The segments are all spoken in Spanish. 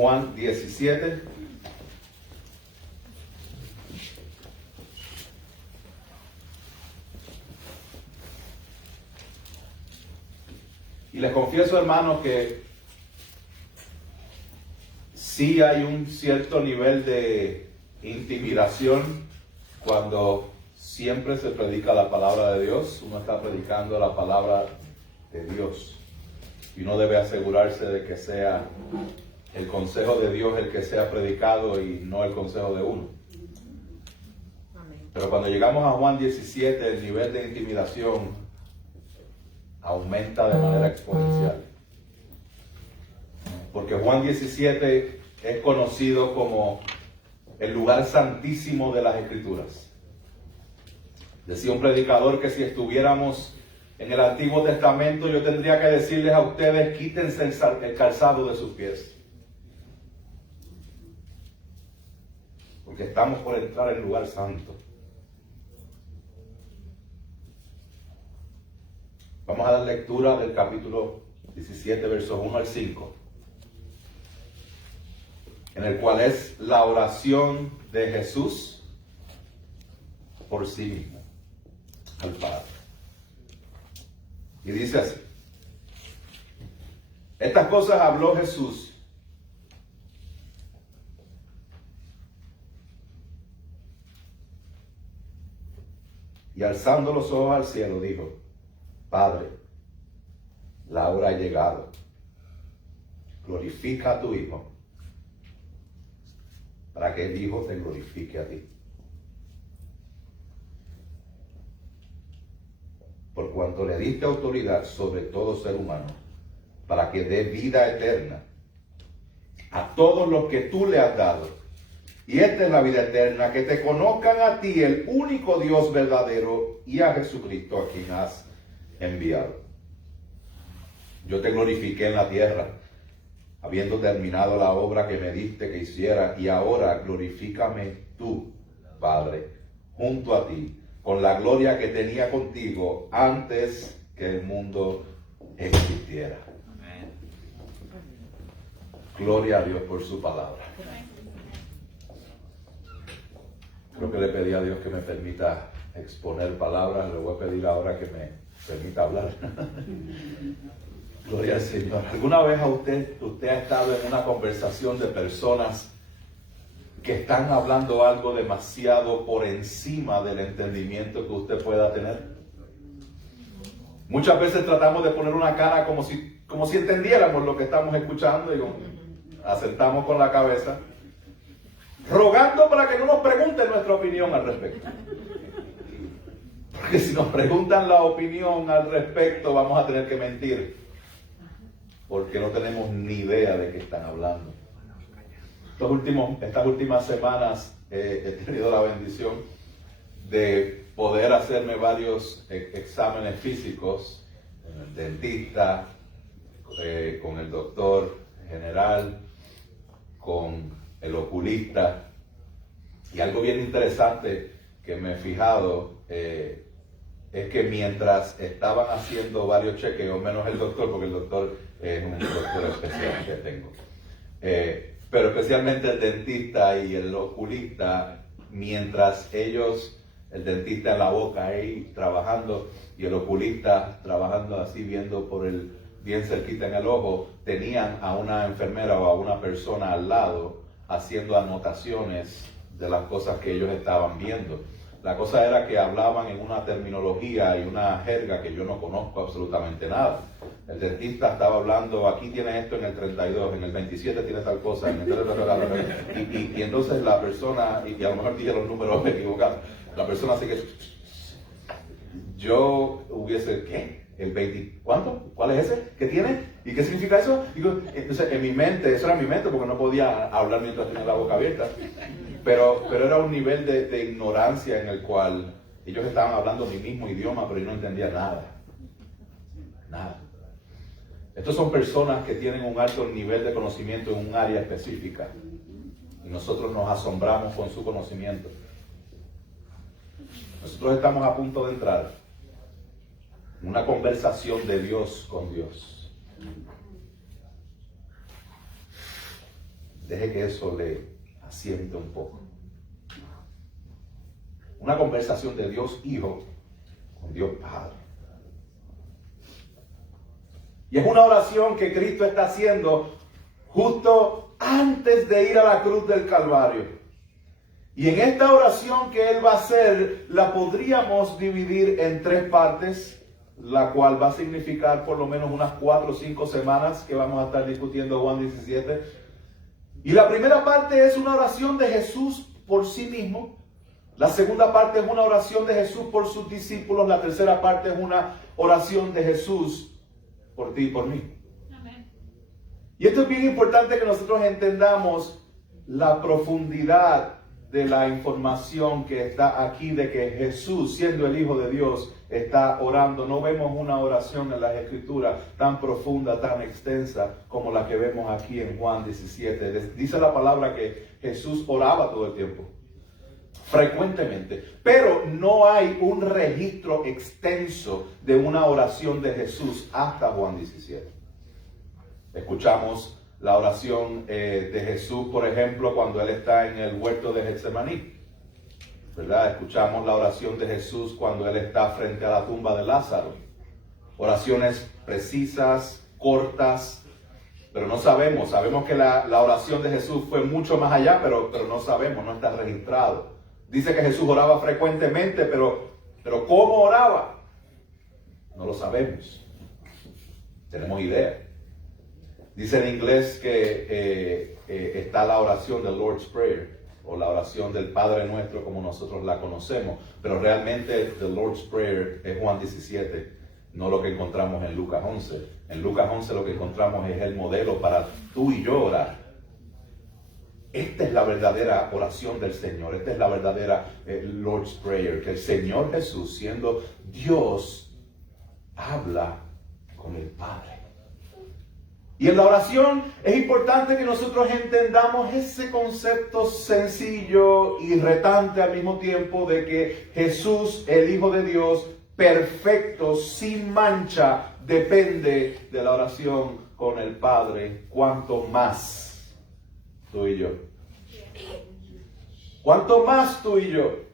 Juan 17. Y les confieso, hermanos, que sí hay un cierto nivel de intimidación cuando siempre se predica la palabra de Dios. Uno está predicando la palabra de Dios. Y uno debe asegurarse de que sea el consejo de Dios el que sea predicado y no el consejo de uno. Pero cuando llegamos a Juan 17, el nivel de intimidación aumenta de manera exponencial. Porque Juan 17 es conocido como el lugar santísimo de las Escrituras. Decía un predicador que si estuviéramos en el Antiguo Testamento, yo tendría que decirles a ustedes, quítense el calzado de sus pies. Porque estamos por entrar en el lugar santo. Vamos a dar lectura del capítulo 17, versos 1 al 5, en el cual es la oración de Jesús por sí mismo al Padre. Y dice así: estas cosas habló Jesús y alzando los ojos al cielo dijo: Padre, la hora ha llegado. Glorifica a tu Hijo, para que el Hijo te glorifique a ti. Por cuanto le diste autoridad sobre todo ser humano, para que dé vida eterna a todos los que tú le has dado. Y esta es la vida eterna, que te conozcan a ti, el único Dios verdadero, y a Jesucristo, a quien has enviado. Yo te glorifiqué en la tierra, habiendo terminado la obra que me diste que hiciera, y ahora glorifícame tú, Padre, junto a ti, con la gloria que tenía contigo antes que el mundo existiera. Amén. Gloria a Dios por su palabra. Creo que le pedí a Dios que me permita exponer palabras. Le voy a pedir ahora que me permita hablar. Gloria al Señor. ¿Alguna vez usted ha estado en una conversación de personas que están hablando algo demasiado por encima del entendimiento que usted pueda tener? Muchas veces tratamos de poner una cara como si entendiéramos lo que estamos escuchando y asentamos con la cabeza, rogando para que no nos pregunten nuestra opinión al respecto. Porque si nos preguntan la opinión al respecto, vamos a tener que mentir, porque no tenemos ni idea de qué están hablando. Estas últimas semanas he tenido la bendición de poder hacerme varios exámenes físicos, con el dentista, con el doctor general, con el oculista. Y algo bien interesante que me he fijado es que mientras estaban haciendo varios chequeos, menos el doctor, porque el doctor es un doctor especial que tengo, pero especialmente el dentista y el oculista, mientras ellos, el dentista en la boca ahí trabajando y el oculista trabajando así, viendo por el bien cerquita en el ojo, tenían a una enfermera o a una persona al lado haciendo anotaciones de las cosas que ellos estaban viendo. La cosa era que hablaban en una terminología y una jerga que yo no conozco absolutamente nada. El dentista estaba hablando, aquí tiene esto en el 32, en el 27 tiene tal cosa, en el y entonces la persona, y a lo mejor dije los números equivocados, la persona así que yo hubiese, ¿qué? ¿El 20? ¿Cuánto? ¿Cuál es ese? ¿Qué tiene? ¿Y qué significa eso? Digo, entonces en mi mente, eso era mi mente porque no podía hablar mientras tenía la boca abierta. Pero era un nivel de ignorancia en el cual ellos estaban hablando mi mismo idioma, pero yo no entendía nada. Nada. Estos son personas que tienen un alto nivel de conocimiento en un área específica. Y nosotros nos asombramos con su conocimiento. Nosotros estamos a punto de entrar en una conversación de Dios con Dios. Deje que eso le asiente un poco. Una conversación de Dios Hijo con Dios Padre. Y es una oración que Cristo está haciendo justo antes de ir a la cruz del Calvario. Y en esta oración que Él va a hacer, la podríamos dividir en 3 partes, la cual va a significar por lo menos unas 4 o 5 semanas que vamos a estar discutiendo Juan 17. Y la primera parte es una oración de Jesús por sí mismo. La segunda parte es una oración de Jesús por sus discípulos. La tercera parte es una oración de Jesús por ti y por mí. Amén. Y esto es bien importante que nosotros entendamos la profundidad de la información que está aquí de que Jesús, siendo el Hijo de Dios, está orando. No vemos una oración en las Escrituras tan profunda, tan extensa como la que vemos aquí en Juan 17. Dice la palabra que Jesús oraba todo el tiempo, frecuentemente, pero no hay un registro extenso de una oración de Jesús hasta Juan 17. Escuchamos la oración de Jesús, por ejemplo, cuando Él está en el huerto de Getsemaní, ¿verdad? Escuchamos la oración de Jesús cuando Él está frente a la tumba de Lázaro. Oraciones precisas, cortas, pero no sabemos. Sabemos que la oración de Jesús fue mucho más allá, pero no sabemos, no está registrado. Dice que Jesús oraba frecuentemente, pero ¿cómo oraba? No lo sabemos. Tenemos idea. Dice en inglés que está la oración del Lord's Prayer, o la oración del Padre Nuestro como nosotros la conocemos, pero realmente the Lord's Prayer es Juan 17, no lo que encontramos en Lucas 11. En Lucas 11 lo que encontramos es el modelo para tú y yo orar. Esta es la verdadera oración del Señor, esta es la verdadera Lord's Prayer, que el Señor Jesús, siendo Dios, habla con el Padre. Y en la oración es importante que nosotros entendamos ese concepto sencillo y retante al mismo tiempo de que Jesús, el Hijo de Dios, perfecto, sin mancha, depende de la oración con el Padre. ¿Cuánto más tú y yo? ¿Cuánto más tú y yo?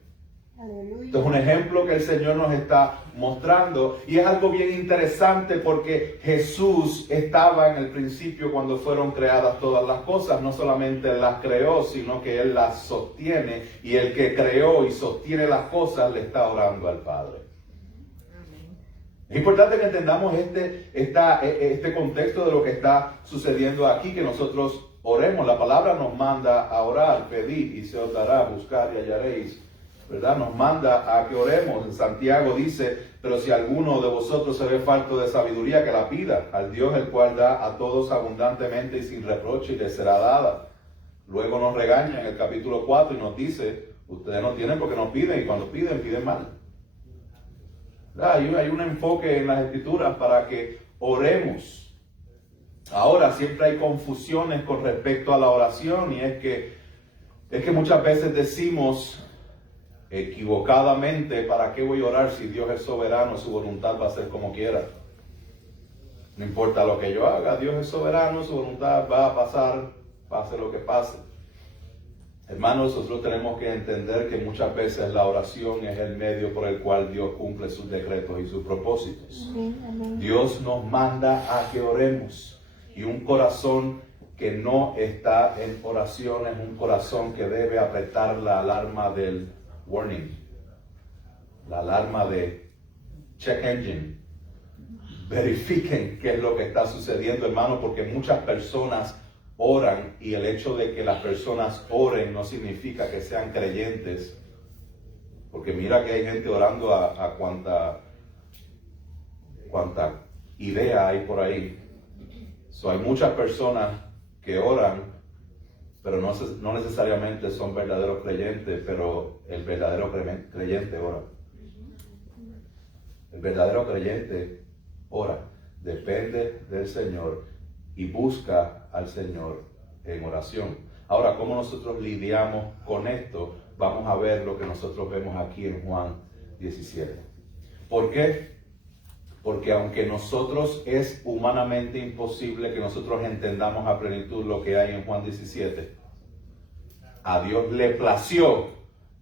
Esto es un ejemplo que el Señor nos está mostrando y es algo bien interesante porque Jesús estaba en el principio cuando fueron creadas todas las cosas. No solamente las creó, sino que Él las sostiene, y el que creó y sostiene las cosas le está orando al Padre. Es importante que entendamos este contexto de lo que está sucediendo aquí, que nosotros oremos. La palabra nos manda a orar, pedid y se os dará, buscar y hallaréis, ¿verdad? Nos manda a que oremos. En Santiago dice: pero si alguno de vosotros se ve falto de sabiduría, que la pida al Dios, el cual da a todos abundantemente y sin reproche, y le será dada. Luego nos regaña en el capítulo 4 y nos dice: ustedes no tienen porque no piden, y cuando piden, piden mal. Hay un enfoque en las Escrituras para que oremos. Ahora, siempre hay confusiones con respecto a la oración, y es que muchas veces decimos equivocadamente: ¿para qué voy a orar si Dios es soberano? Su voluntad va a ser como quiera. No importa lo que yo haga, Dios es soberano, su voluntad va a pasar, pase lo que pase. Hermanos, nosotros tenemos que entender que muchas veces la oración es el medio por el cual Dios cumple sus decretos y sus propósitos. Amén. Dios nos manda a que oremos, y un corazón que no está en oración es un corazón que debe apretar la alarma del warning, la alarma de check engine. Verifiquen qué es lo que está sucediendo, hermano, porque muchas personas oran, y el hecho de que las personas oren no significa que sean creyentes, porque mira que hay gente orando a cuanta idea hay por ahí. Hay muchas personas que oran, pero no necesariamente son verdaderos creyentes, pero el verdadero creyente ora. El verdadero creyente ora, depende del Señor y busca al Señor en oración. Ahora, ¿cómo nosotros lidiamos con esto? Vamos a ver lo que nosotros vemos aquí en Juan 17. ¿Por qué? Porque aunque nosotros es humanamente imposible que nosotros entendamos a plenitud lo que hay en Juan 17, a Dios le plació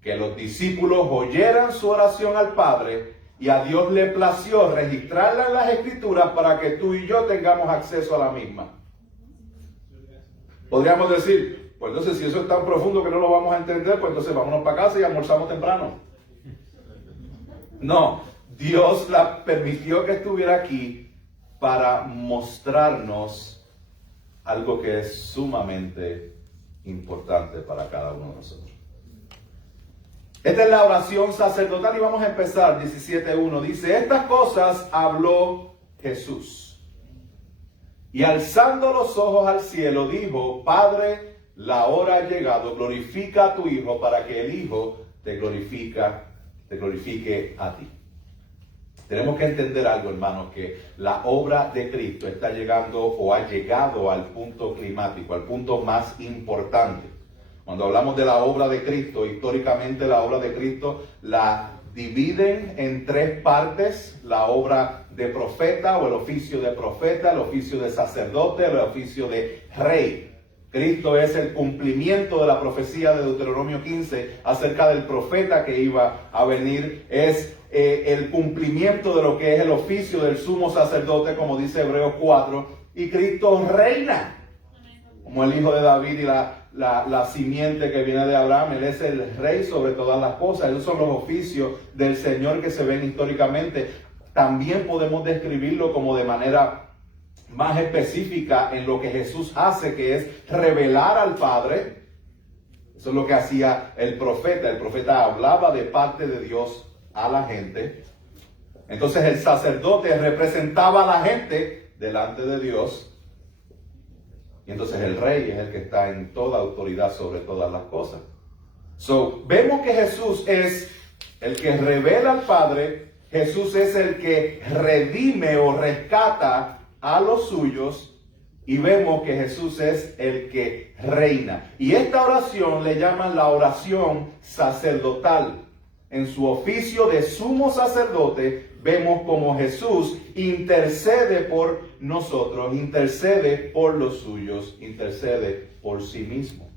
que los discípulos oyeran su oración al Padre, y a Dios le plació registrarla en las Escrituras para que tú y yo tengamos acceso a la misma. Podríamos decir, pues entonces si eso es tan profundo que no lo vamos a entender, pues entonces vámonos para casa y almorzamos temprano. No, Dios la permitió que estuviera aquí para mostrarnos algo que es sumamente importante para cada uno de nosotros. Esta es la oración sacerdotal y vamos a empezar. 17:1 dice: estas cosas habló Jesús, y alzando los ojos al cielo dijo: Padre, la hora ha llegado, glorifica a tu Hijo para que el Hijo te glorifique a ti. Tenemos que entender algo, hermanos, que la obra de Cristo está llegando o ha llegado al punto climático, al punto más importante. Cuando hablamos de la obra de Cristo, históricamente la obra de Cristo la dividen en tres partes: la obra de profeta o el oficio de profeta, el oficio de sacerdote, el oficio de rey. Cristo es el cumplimiento de la profecía de Deuteronomio 15 acerca del profeta que iba a venir. Es el cumplimiento de lo que es el oficio del sumo sacerdote, como dice Hebreos 4. Y Cristo reina como el hijo de David y la simiente que viene de Abraham. Él es el rey sobre todas las cosas. Esos son los oficios del Señor que se ven históricamente. También podemos describirlo como de manera más específica en lo que Jesús hace, que es revelar al Padre. Eso es lo que hacía el profeta. El profeta hablaba de parte de Dios a la gente. Entonces el sacerdote representaba a la gente delante de Dios. Y entonces el rey es el que está en toda autoridad sobre todas las cosas. Vemos que Jesús es el que revela al Padre. Jesús es el que redime o rescata a los suyos, y vemos que Jesús es el que reina. Y esta oración le llaman la oración sacerdotal. En su oficio de sumo sacerdote vemos como Jesús intercede por nosotros, intercede por los suyos, intercede por sí mismo.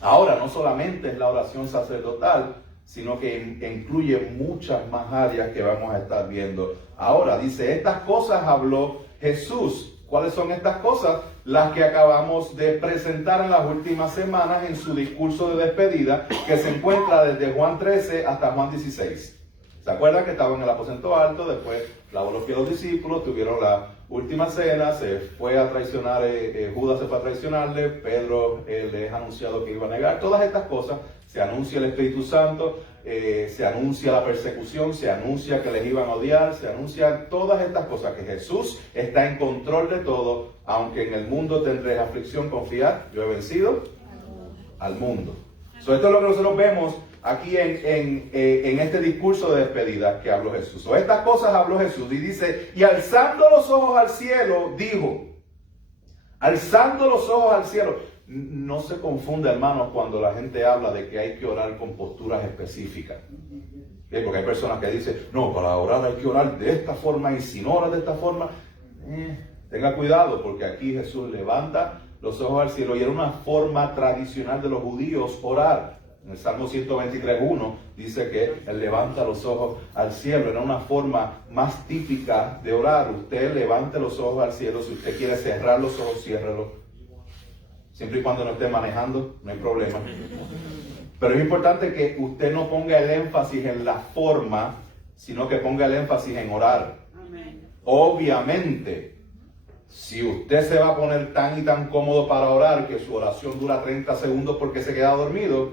Ahora, no solamente es la oración sacerdotal, sino que incluye muchas más áreas que vamos a estar viendo. Ahora dice: estas cosas habló Jesús. ¿Cuáles son estas cosas? Las que acabamos de presentar en las últimas semanas en su discurso de despedida, que se encuentra desde Juan 13 hasta Juan 16. ¿Se acuerdan que estaban en el aposento alto? Después lavó los pies a los discípulos, tuvieron la última cena, se fue a traicionar, Judas se fue a traicionarle, Pedro le es anunciado que iba a negar. Todas estas cosas, se anuncia el Espíritu Santo, se anuncia la persecución, se anuncia que les iban a odiar, se anuncian todas estas cosas, que Jesús está en control de todo. Aunque en el mundo tendréis aflicción, confiad, yo he vencido al mundo. Esto es lo que nosotros vemos aquí en este discurso de despedida que habló Jesús. Estas cosas habló Jesús y dice: y alzando los ojos al cielo, dijo. Alzando los ojos al cielo. No se confunda, hermanos, cuando la gente habla de que hay que orar con posturas específicas. Porque hay personas que dicen: no, para orar hay que orar de esta forma, y si no oras de esta forma, tenga cuidado, porque aquí Jesús levanta los ojos al cielo, y era una forma tradicional de los judíos orar. En el Salmo 123:1 dice que él levanta los ojos al cielo. Era una forma más típica de orar. Usted levante los ojos al cielo. Si usted quiere cerrar los ojos, ciérrelos. Siempre y cuando no esté manejando, no hay problema. Pero es importante que usted no ponga el énfasis en la forma, sino que ponga el énfasis en orar. Amén. Obviamente, si usted se va a poner tan y tan cómodo para orar que su oración dura 30 segundos porque se queda dormido,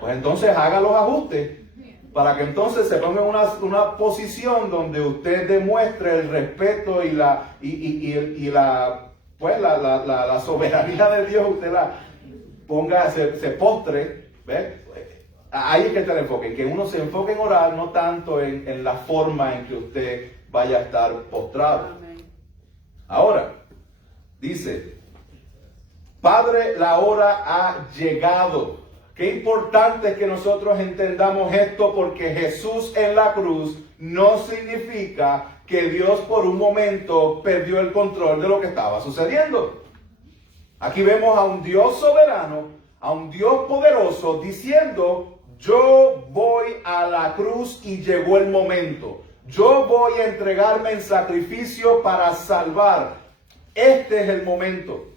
pues entonces haga los ajustes para que entonces se ponga en una posición donde usted demuestre el respeto y la soberanía de Dios. Usted la ponga, se postre, ¿ves? Ahí es que está el enfoque, que uno se enfoque en orar, no tanto en la forma en que usted vaya a estar postrado. Ahora, dice: Padre, la hora ha llegado. Qué importante es que nosotros entendamos esto, porque Jesús en la cruz no significa que Dios por un momento perdió el control de lo que estaba sucediendo. Aquí vemos a un Dios soberano, a un Dios poderoso diciendo: yo voy a la cruz y llegó el momento. Yo voy a entregarme en sacrificio para salvar. Este es el momento.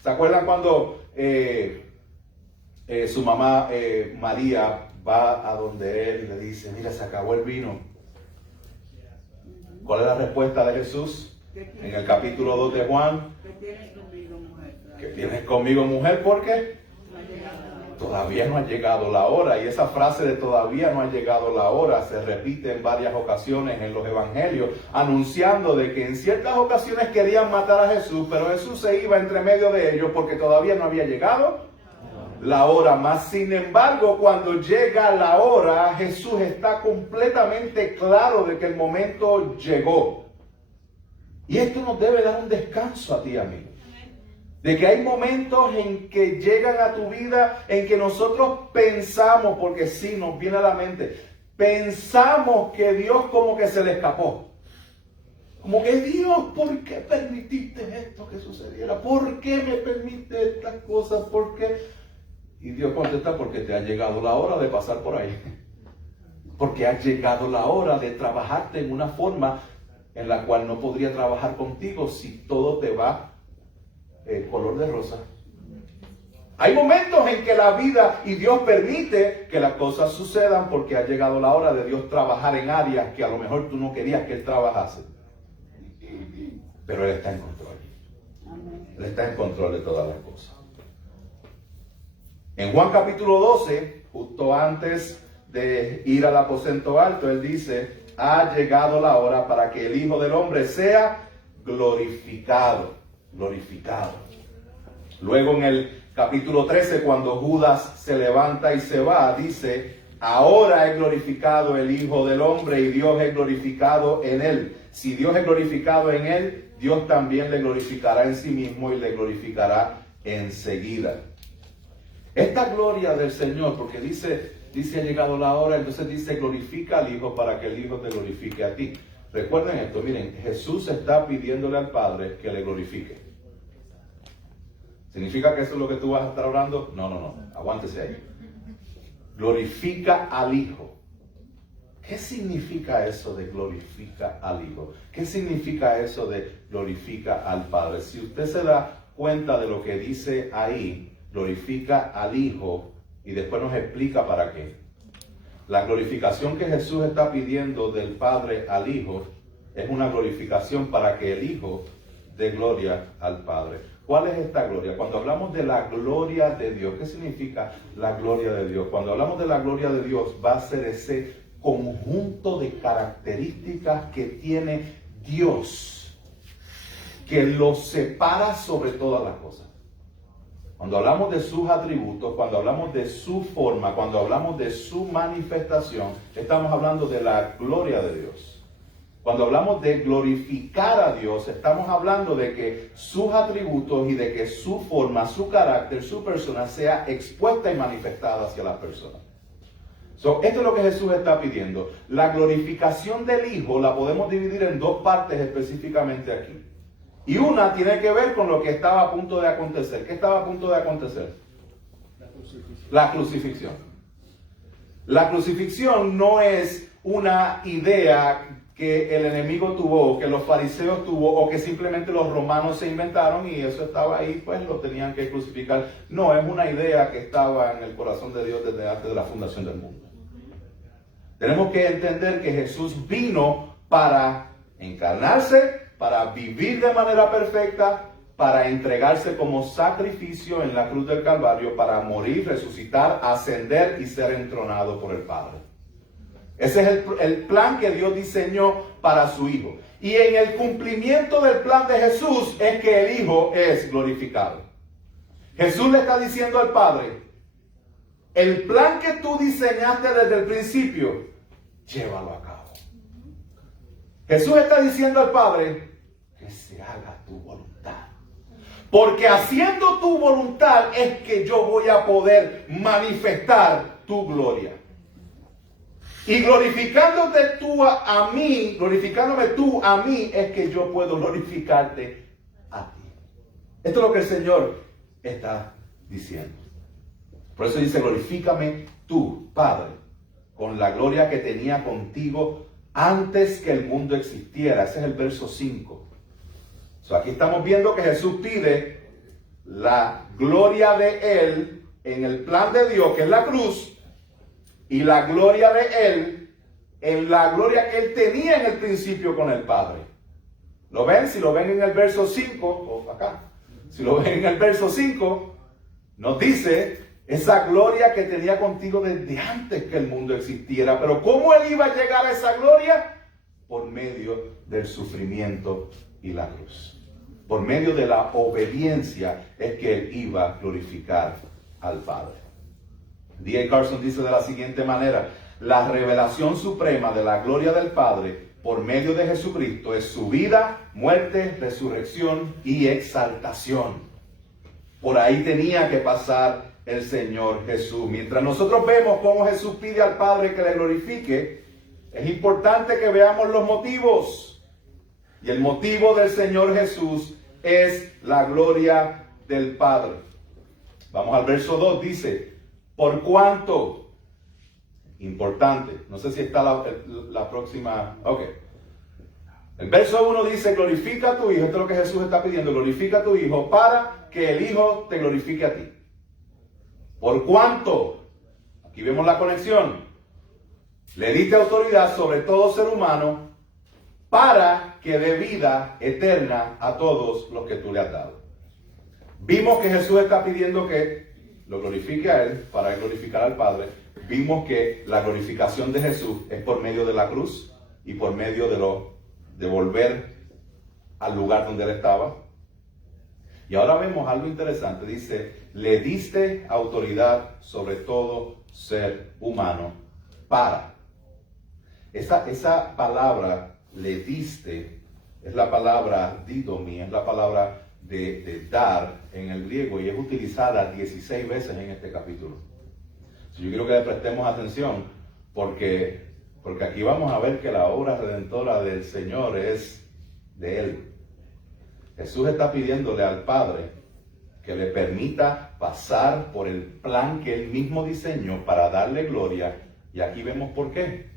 ¿Se acuerdan cuando su mamá María va a donde él y le dice: mira, se acabó el vino? ¿Cuál es la respuesta de Jesús? En el capítulo 2 de Juan. ¿Qué tienes conmigo, mujer? ¿Qué tienes conmigo, mujer? ¿Por qué? Todavía no ha llegado la hora. Y esa frase de todavía no ha llegado la hora se repite en varias ocasiones en los evangelios, anunciando de que en ciertas ocasiones querían matar a Jesús, pero Jesús se iba entre medio de ellos porque todavía no había llegado la hora. Más sin embargo, cuando llega la hora, Jesús está completamente claro de que el momento llegó. Y esto nos debe dar un descanso a ti, amigo. De que hay momentos en que llegan a tu vida en que nosotros pensamos, porque sí, nos viene a la mente, pensamos que Dios como que se le escapó. Como que Dios, ¿por qué permitiste esto que sucediera? ¿Por qué me permite estas cosas? ¿Por qué? Y Dios contesta: porque te ha llegado la hora de pasar por ahí. Porque ha llegado la hora de trabajarte en una forma en la cual no podría trabajar contigo si todo te va color de rosa. Hay momentos en que la vida y Dios permite que las cosas sucedan porque ha llegado la hora de Dios trabajar en áreas que a lo mejor tú no querías que Él trabajase. Pero Él está en control. Él está en control de todas las cosas. En Juan capítulo 12, justo antes de ir al aposento alto, Él dice: ha llegado la hora para que el Hijo del Hombre sea glorificado. Glorificado. Luego en el capítulo 13, cuando Judas se levanta y se va, dice: ahora es glorificado el Hijo del Hombre y Dios es glorificado en él. Si Dios es glorificado en él, Dios también le glorificará en sí mismo y le glorificará enseguida. Esta gloria del Señor, porque dice ha llegado la hora, entonces dice: glorifica al Hijo para que el Hijo te glorifique a ti. Recuerden esto, miren, Jesús está pidiéndole al Padre que le glorifique. ¿Significa que eso es lo que tú vas a estar orando? No, aguántese ahí. Glorifica al Hijo. ¿Qué significa eso de glorifica al Hijo? ¿Qué significa eso de glorifica al Padre? Si usted se da cuenta de lo que dice ahí, glorifica al Hijo, y después nos explica para qué. La glorificación que Jesús está pidiendo del Padre al Hijo es una glorificación para que el Hijo dé gloria al Padre. ¿Cuál es esta gloria? Cuando hablamos de la gloria de Dios, ¿qué significa la gloria de Dios? Cuando hablamos de la gloria de Dios, va a ser ese conjunto de características que tiene Dios, que lo separa sobre todas las cosas. Cuando hablamos de sus atributos, cuando hablamos de su forma, cuando hablamos de su manifestación, estamos hablando de la gloria de Dios. Cuando hablamos de glorificar a Dios, estamos hablando de que sus atributos y de que su forma, su carácter, su persona sea expuesta y manifestada hacia las personas. Esto es lo que Jesús está pidiendo. La glorificación del Hijo la podemos dividir en dos partes específicamente aquí. Y una tiene que ver con lo que estaba a punto de acontecer. ¿Qué estaba a punto de acontecer? La crucifixión. La crucifixión no es una idea que el enemigo tuvo, o que los fariseos tuvo, o que simplemente los romanos se inventaron y eso estaba ahí, pues lo tenían que crucificar. No, es una idea que estaba en el corazón de Dios desde antes de la fundación del mundo. Tenemos que entender que Jesús vino para encarnarse, para vivir de manera perfecta, para entregarse como sacrificio en la cruz del Calvario, para morir, resucitar, ascender y ser entronado por el Padre. Ese es el plan que Dios diseñó para su Hijo. Y en el cumplimiento del plan de Jesús es que el Hijo es glorificado. Jesús le está diciendo al Padre: el plan que tú diseñaste desde el principio, llévalo a cabo. Jesús está diciendo al Padre: que se haga tu voluntad. Porque haciendo tu voluntad es que yo voy a poder manifestar tu gloria. Y glorificándote tú a mí, glorificándome tú a mí, es que yo puedo glorificarte a ti. Esto es lo que el Señor está diciendo. Por eso dice, glorifícame tú, Padre, con la gloria que tenía contigo antes que el mundo existiera. Ese es el verso 5. Aquí estamos viendo que Jesús pide la gloria de Él en el plan de Dios, que es la cruz, y la gloria de Él en la gloria que Él tenía en el principio con el Padre. ¿Lo ven? Si lo ven en el verso 5, o acá, si lo ven en el verso 5, nos dice esa gloria que tenía contigo desde antes que el mundo existiera. Pero ¿cómo Él iba a llegar a esa gloria? Por medio del sufrimiento y la cruz. Por medio de la obediencia es que Él iba a glorificar al Padre. D.A. Carson dice de la siguiente manera: la revelación suprema de la gloria del Padre por medio de Jesucristo es su vida, muerte, resurrección y exaltación. Por ahí tenía que pasar el Señor Jesús. Mientras nosotros vemos cómo Jesús pide al Padre que le glorifique, es importante que veamos los motivos. Y el motivo del Señor Jesús es la gloria del Padre. Vamos al verso 2, dice: por cuanto, importante, no sé si está la próxima, ok. El verso 1 dice, glorifica a tu Hijo, esto es lo que Jesús está pidiendo, glorifica a tu Hijo para que el Hijo te glorifique a ti. Por cuanto, aquí vemos la conexión, le diste autoridad sobre todo ser humano para que dé vida eterna a todos los que tú le has dado. Vimos que Jesús está pidiendo que lo glorifique a Él para glorificar al Padre. Vimos que la glorificación de Jesús es por medio de la cruz y por medio de volver al lugar donde Él estaba. Y ahora vemos algo interesante. Dice, le diste autoridad sobre todo ser humano para. Esa palabra, le diste, es la palabra didomi, es la palabra de dar en el griego, y es utilizada 16 veces en este capítulo. Yo quiero que le prestemos atención porque aquí vamos a ver que la obra redentora del Señor es de Él. Jesús está pidiéndole al Padre que le permita pasar por el plan que Él mismo diseñó para darle gloria, y aquí vemos por qué.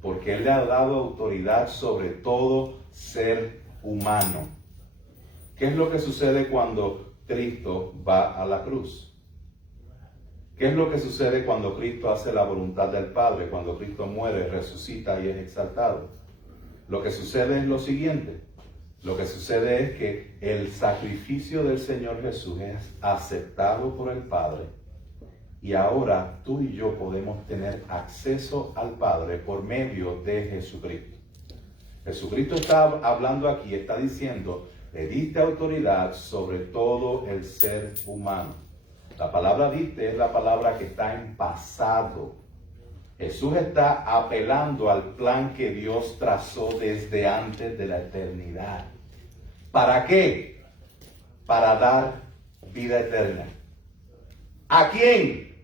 Porque Él le ha dado autoridad sobre todo ser humano. ¿Qué es lo que sucede cuando Cristo va a la cruz? ¿Qué es lo que sucede cuando Cristo hace la voluntad del Padre? Cuando Cristo muere, resucita y es exaltado. Lo que sucede es lo siguiente. Lo que sucede es que el sacrificio del Señor Jesús es aceptado por el Padre. Y ahora tú y yo podemos tener acceso al Padre por medio de Jesucristo. Jesucristo está hablando aquí, está diciendo, le diste autoridad sobre todo el ser humano. La palabra diste es la palabra que está en pasado. Jesús está apelando al plan que Dios trazó desde antes de la eternidad. ¿Para qué? Para dar vida eterna. ¿A quién?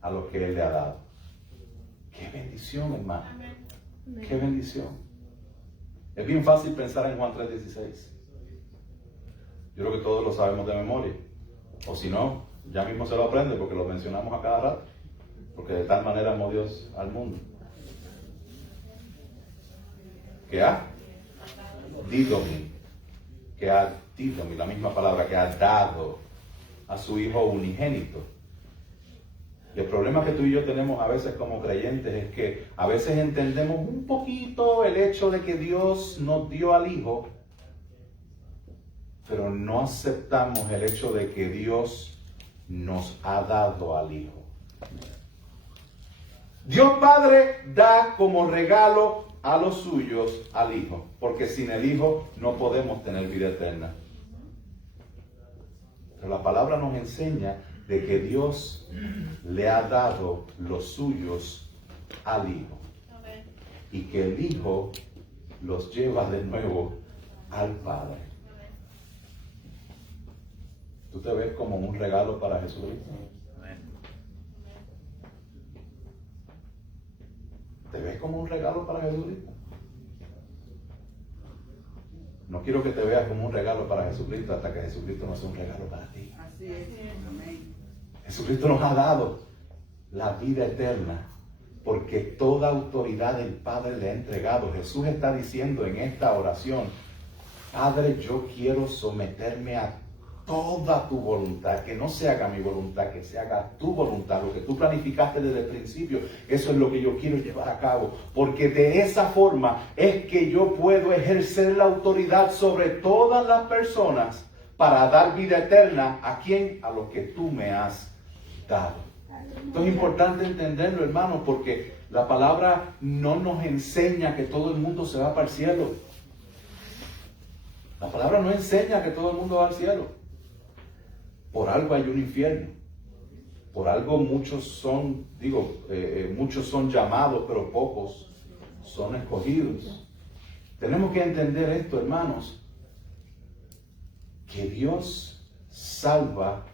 A los que Él le ha dado. ¡Qué bendición, hermano! ¡Qué bendición! Es bien fácil pensar en Juan 3:16. Yo creo que todos lo sabemos de memoria. O si no, ya mismo se lo aprende porque lo mencionamos a cada rato. Porque de tal manera amó Dios al mundo. Que ha didomi. Que ha didomi, la misma palabra, que ha dado a su Hijo unigénito. Y el problema que tú y yo tenemos a veces como creyentes es que a veces entendemos un poquito el hecho de que Dios nos dio al Hijo, pero no aceptamos el hecho de que Dios nos ha dado al Hijo. Dios Padre da como regalo a los suyos al Hijo, porque sin el Hijo no podemos tener vida eterna. Pero la palabra nos enseña de que Dios le ha dado los suyos al Hijo. Y que el Hijo los lleva de nuevo al Padre. ¿Tú te ves como un regalo para Jesucristo? como un regalo para Jesucristo. No quiero que te veas como un regalo para Jesucristo hasta que Jesucristo no sea un regalo para ti. Así es. Amén. Jesucristo nos ha dado la vida eterna porque toda autoridad del Padre le ha entregado. Jesús está diciendo en esta oración: Padre, yo quiero someterme a toda tu voluntad, que no se haga mi voluntad, que se haga tu voluntad, lo que tú planificaste desde el principio. Eso es lo que yo quiero llevar a cabo, porque de esa forma es que yo puedo ejercer la autoridad sobre todas las personas para dar vida eterna. ¿A quién? A los que tú me has dado. Esto es importante entenderlo, hermanos, porque la palabra no nos enseña que todo el mundo se va para el cielo. La palabra no enseña que todo el mundo va al cielo. Por algo hay un infierno. Por algo muchos son, muchos son llamados, pero pocos son escogidos. Tenemos que entender esto, hermanos, que Dios salva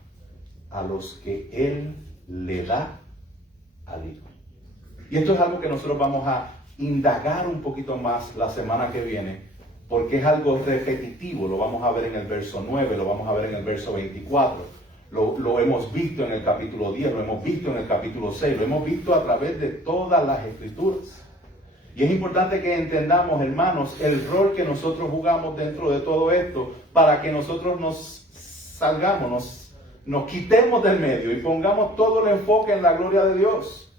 a los que Él le da al Hijo. Y esto es algo que nosotros vamos a indagar un poquito más la semana que viene, porque es algo repetitivo. Lo vamos a ver en el verso 9, lo vamos a ver en el verso 24, lo hemos visto en el capítulo 10, lo hemos visto en el capítulo 6, lo hemos visto a través de todas las escrituras. Y es importante que entendamos, hermanos, el rol que nosotros jugamos dentro de todo esto, para que nosotros nos salgamos, nos quitemos del medio y pongamos todo el enfoque en la gloria de Dios.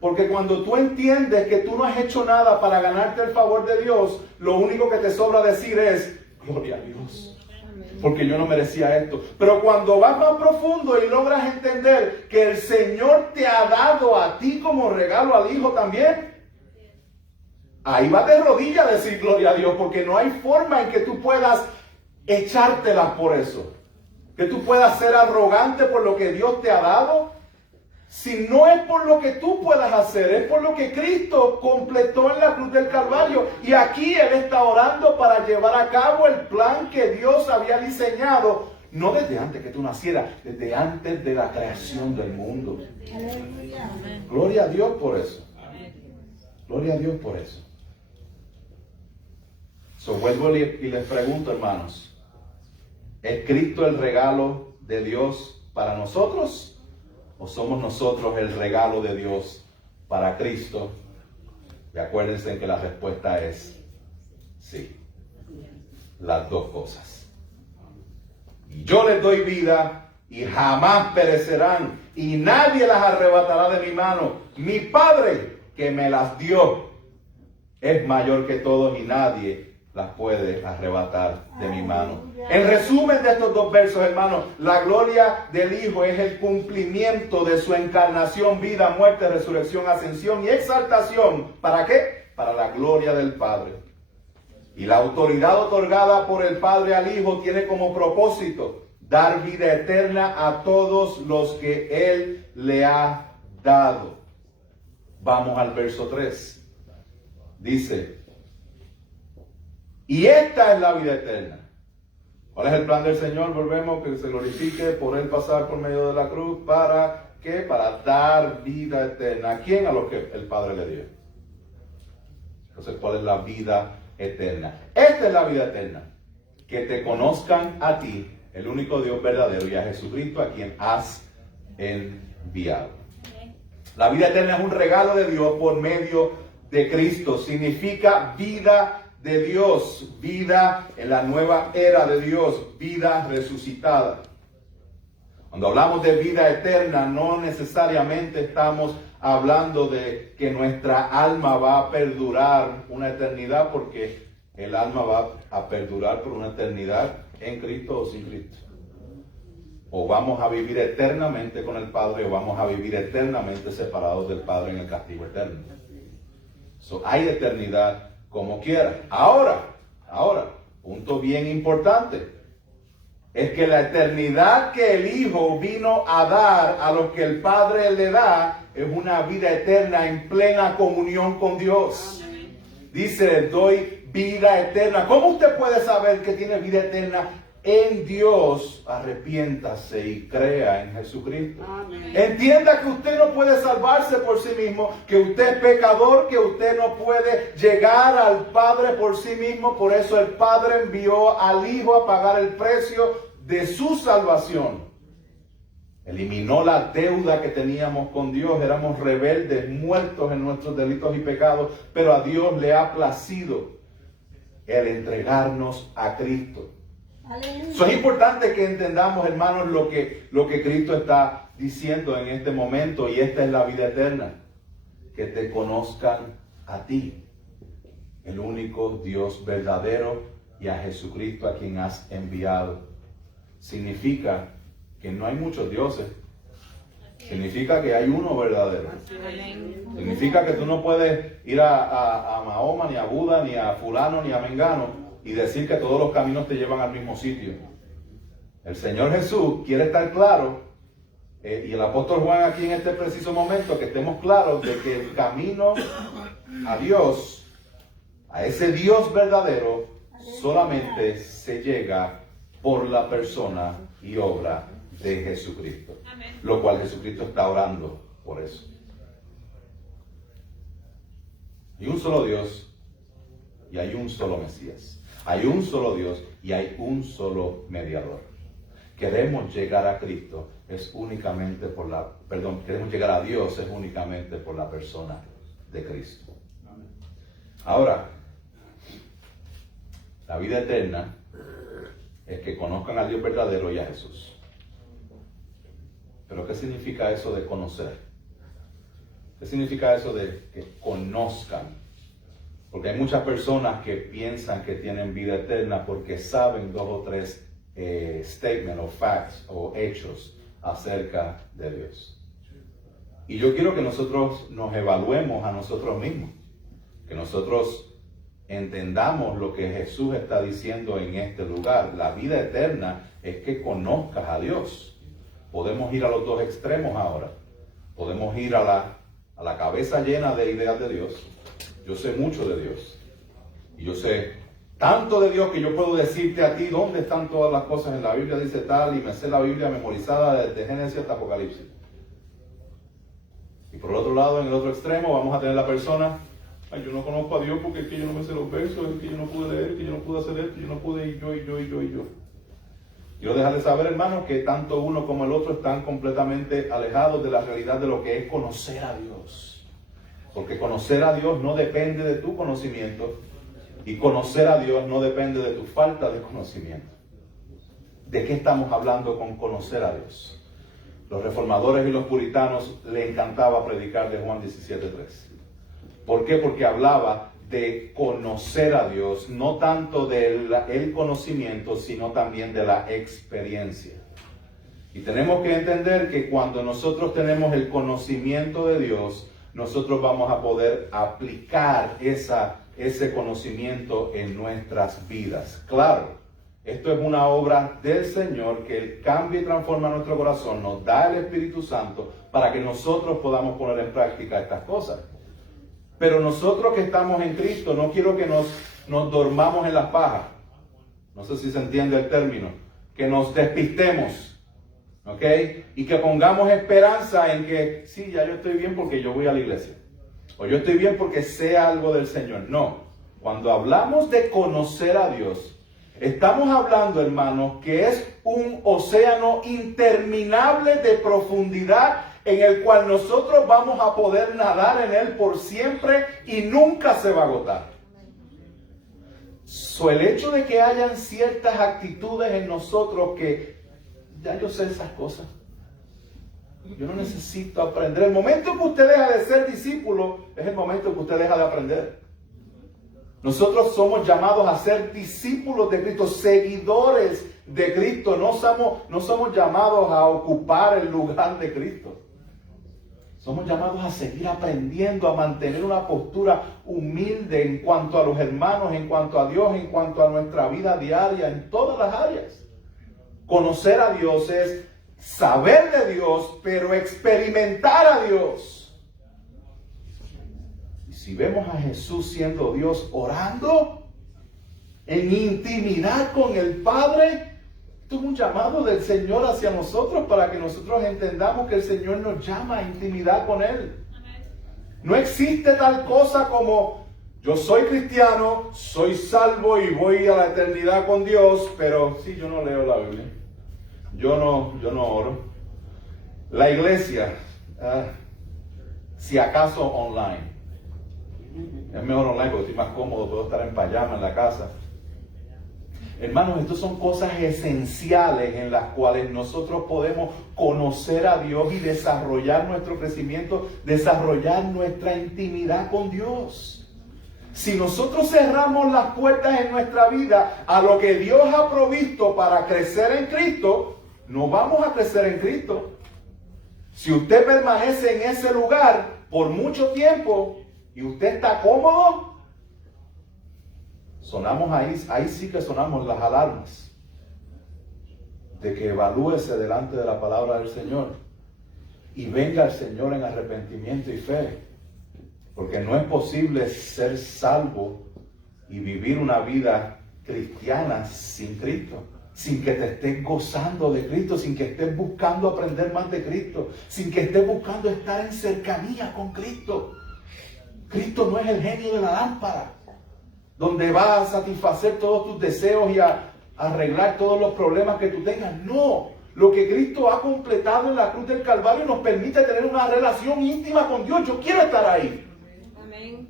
Porque cuando tú entiendes que tú no has hecho nada para ganarte el favor de Dios, lo único que te sobra decir es: gloria a Dios, porque yo no merecía esto. Pero cuando vas más profundo y logras entender que el Señor te ha dado a ti como regalo al Hijo también, ahí vas de rodillas a decir gloria a Dios, porque no hay forma en que tú puedas echártelas por eso, que tú puedas ser arrogante por lo que Dios te ha dado. Si no es por lo que tú puedas hacer, es por lo que Cristo completó en la cruz del Calvario. Y aquí Él está orando para llevar a cabo el plan que Dios había diseñado, no desde antes que tú nacieras, desde antes de la creación del mundo. Aleluya. Gloria a Dios por eso. Gloria a Dios por eso. Vuelvo y les pregunto, hermanos, ¿es Cristo el regalo de Dios para nosotros? ¿O somos nosotros el regalo de Dios para Cristo? Y acuérdense que la respuesta es sí. Las dos cosas. Y yo les doy vida y jamás perecerán, y nadie las arrebatará de mi mano. Mi Padre que me las dio es mayor que todos y nadie las puede arrebatar de mi mano. En resumen de estos dos versos, hermanos, la gloria del Hijo es el cumplimiento de su encarnación, vida, muerte, resurrección, ascensión y exaltación. ¿Para qué? Para la gloria del Padre. Y la autoridad otorgada por el Padre al Hijo tiene como propósito dar vida eterna a todos los que Él le ha dado. Vamos al verso 3. Dice: y esta es la vida eterna. ¿Cuál es el plan del Señor? Volvemos, que se glorifique por Él pasar por medio de la cruz. ¿Para qué? Para dar vida eterna. ¿A quién? A los que el Padre le dio. Entonces, ¿cuál es la vida eterna? Esta es la vida eterna: que te conozcan a ti, el único Dios verdadero, y a Jesucristo, a quien has enviado. La vida eterna es un regalo de Dios por medio de Cristo. Significa vida de Dios, vida en la nueva era de Dios, vida resucitada. Cuando hablamos de vida eterna, no necesariamente estamos hablando de que nuestra alma va a perdurar una eternidad, porque el alma va a perdurar por una eternidad en Cristo o sin Cristo. O vamos a vivir eternamente con el Padre, o vamos a vivir eternamente separados del Padre en el castigo eterno. Hay eternidad como quiera. Ahora, punto bien importante, es que la eternidad que el Hijo vino a dar a los que el Padre le da es una vida eterna en plena comunión con Dios. Dice: doy vida eterna. ¿Cómo usted puede saber que tiene vida eterna en Dios, arrepiéntase y crea en Jesucristo. Amén. Entienda que usted no puede salvarse por sí mismo, que usted es pecador, que usted no puede llegar al Padre por sí mismo. Por eso el Padre envió al Hijo a pagar el precio de su salvación. Eliminó la deuda que teníamos con Dios. Éramos rebeldes, muertos en nuestros delitos y pecados, pero a Dios le ha placido el entregarnos a Cristo. Aleluya. Eso es importante que entendamos, hermanos, lo que Cristo está diciendo en este momento, y esta es la vida eterna, que te conozcan a ti, el único Dios verdadero, y a Jesucristo a quien has enviado. Significa que no hay muchos dioses. Significa que hay uno verdadero. Significa que tú no puedes ir a Mahoma, ni a Buda, ni a fulano, ni a Mengano y decir que todos los caminos te llevan al mismo sitio. El Señor Jesús quiere estar claro, y el apóstol Juan aquí en este preciso momento, que estemos claros de que el camino a Dios, a ese Dios verdadero, solamente se llega por la persona y obra de Jesucristo. Amén. Lo cual Jesucristo está orando por eso. Hay un solo Dios y hay un solo Mesías. Hay un solo Dios y hay un solo mediador. Queremos llegar a Cristo es únicamente por queremos llegar a Dios es únicamente por la persona de Cristo. Ahora, la vida eterna es que conozcan al Dios verdadero y a Jesús. Pero ¿qué significa eso de conocer? ¿Qué significa eso de que conozcan? Porque hay muchas personas que piensan que tienen vida eterna porque saben 2 o 3 statements o facts o hechos acerca de Dios. Y yo quiero que nosotros nos evaluemos a nosotros mismos, que nosotros entendamos lo que Jesús está diciendo en este lugar. La vida eterna es que conozcas a Dios. Podemos ir a los dos extremos ahora. Podemos ir a la cabeza llena de ideas de Dios. Yo sé mucho de Dios. Y yo sé tanto de Dios que yo puedo decirte a ti dónde están todas las cosas en la Biblia, dice tal, y me sé la Biblia memorizada desde Génesis hasta Apocalipsis. Y por el otro lado, en el otro extremo, vamos a tener la persona: ay, yo no conozco a Dios porque es que yo no me sé los versos, es que yo no pude leer, es que yo no pude hacer esto, yo no pude, y yo. Quiero dejarles saber, hermanos, que tanto uno como el otro están completamente alejados de la realidad de lo que es conocer a Dios. Porque conocer a Dios no depende de tu conocimiento, y conocer a Dios no depende de tu falta de conocimiento. ¿De qué estamos hablando con conocer a Dios? Los reformadores y los puritanos les encantaba predicar de Juan 17:3. ¿Por qué? Porque hablaba de conocer a Dios, no tanto del conocimiento, sino también de la experiencia. Y tenemos que entender que cuando nosotros tenemos el conocimiento de Dios, nosotros vamos a poder aplicar ese conocimiento en nuestras vidas. Claro, esto es una obra del Señor, que Él cambia y transforma nuestro corazón, nos da el Espíritu Santo para que nosotros podamos poner en práctica estas cosas. Pero nosotros que estamos en Cristo, no quiero que nos dormamos en las pajas. No sé si se entiende el término. Que nos despistemos. ¿Ok? Y que pongamos esperanza en que, sí, ya yo estoy bien porque yo voy a la iglesia. O yo estoy bien porque sé algo del Señor. No. Cuando hablamos de conocer a Dios, estamos hablando, hermanos, que es un océano interminable de profundidad en el cual nosotros vamos a poder nadar en él por siempre y nunca se va a agotar. El hecho de que hayan ciertas actitudes en nosotros que ya yo sé esas cosas, yo no necesito aprender. El momento que usted deja de ser discípulo es el momento que usted deja de aprender. Nosotros somos llamados a ser discípulos de Cristo, seguidores de Cristo. No somos llamados a ocupar el lugar de Cristo. Somos llamados a seguir aprendiendo, a mantener una postura humilde en cuanto a los hermanos, en cuanto a Dios, en cuanto a nuestra vida diaria, en todas las áreas. Conocer a Dios es saber de Dios, pero experimentar a Dios. Y si vemos a Jesús siendo Dios orando en intimidad con el Padre, Esto es un llamado del Señor hacia nosotros para que nosotros entendamos que el Señor nos llama a intimidad con Él. No existe tal cosa como yo soy cristiano, soy salvo y voy a la eternidad con Dios, pero sí, yo no leo la Biblia. Yo no oro. La iglesia, si acaso online. Es mejor online porque estoy más cómodo, puedo estar en pijama en la casa. Hermanos, estas son cosas esenciales en las cuales nosotros podemos conocer a Dios y desarrollar nuestro crecimiento, desarrollar nuestra intimidad con Dios. Si nosotros cerramos las puertas en nuestra vida a lo que Dios ha provisto para crecer en Cristo, no vamos a crecer en Cristo. Si usted permanece en ese lugar por mucho tiempo y usted está cómodo, sonamos ahí sí que sonamos las alarmas de que evalúese delante de la palabra del Señor y venga al Señor en arrepentimiento y fe, porque no es posible ser salvo y vivir una vida cristiana sin Cristo, sin que te estés gozando de Cristo, sin que estés buscando aprender más de Cristo, sin que estés buscando estar en cercanía con Cristo. Cristo no es el genio de la lámpara, donde va a satisfacer todos tus deseos y a arreglar todos los problemas que tú tengas. No, lo que Cristo ha completado en la cruz del Calvario nos permite tener una relación íntima con Dios. Yo quiero estar ahí. Amén.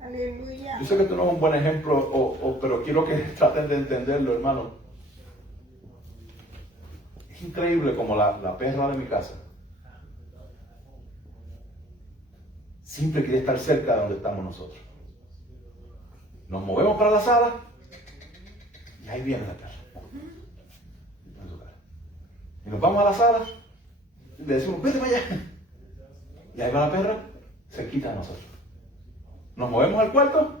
Aleluya. Yo sé que esto no es un buen ejemplo, pero quiero que traten de entenderlo, hermano. Es increíble como la perra de mi casa siempre quiere estar cerca de donde estamos nosotros. Nos movemos para la sala y ahí viene la perra. Y nos vamos a la sala y le decimos, vete para allá. Y ahí va la perra, se quita de nosotros. Nos movemos al cuarto